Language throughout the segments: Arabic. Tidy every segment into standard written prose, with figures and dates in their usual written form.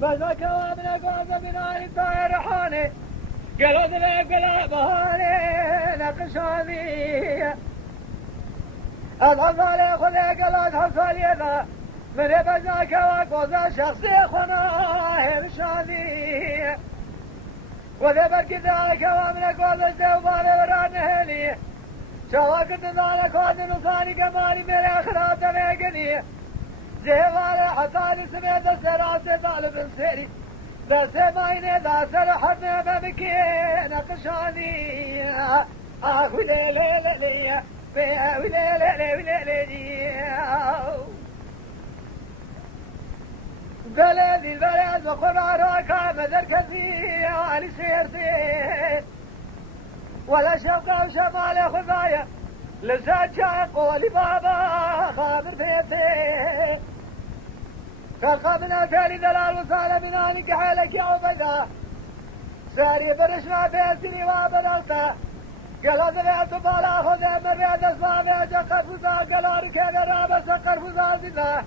بس كوامنا قوز بناني طاير حاني قالوا ذلك بلا بهاني نقشاني الأطفال خذي قالوا حصل يدا من بزاك وقوز شخصي خنا هرشاني وذبر كذلك وامن قوز الزوبان ورانهني شواكت ذلك وعد نصاني كمالي من اخرات ميقني زيوالي حصالي سميت السراسي طالب السيري دسي مايني داسر حرمي بمكي نقشاني ولي لي لي لي ولي لي لي ولي لي لي بلدي البلد وخبراك مدر كثير علي سيرتي ولا شبقى شمال خفايا لسات شاق ولي بابا خابر بيتي فالقابنا تالي دلال وصال بناني كحالك يا عبدا ساري برش ما بيتني وابدلتا قال ذبعت بالا خذ مريد اسبابي جقر فزال قال ركيب رابا سقر فزال زنا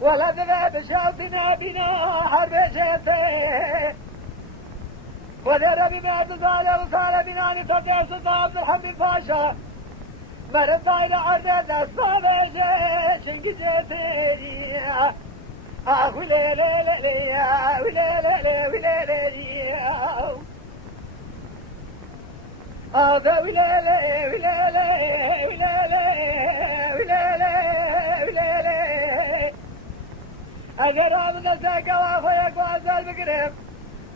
ولا ذباب شاطنا بنا حرب شيطي وذي ربي بعد زال وصال بناني صدي سلطان عبد الحميد باشا مرد دايل عرض اسباب شنق جيتي ولي لي لي لي ولي لي لي ولي لي لي هذا ولي لي ولي لي ولي لي ولي لي ولي لي اگر من الزكاة وافيك وازال بقرب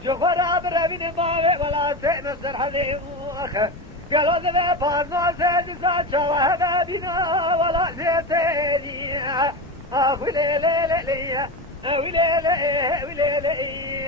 شوفر عبر من الماوي ولا تأمسر حليم قالوا ذا فارنا سيد سات شواهد بنا ولا زيتيني ولي لي لي لي ولي لي ولي لي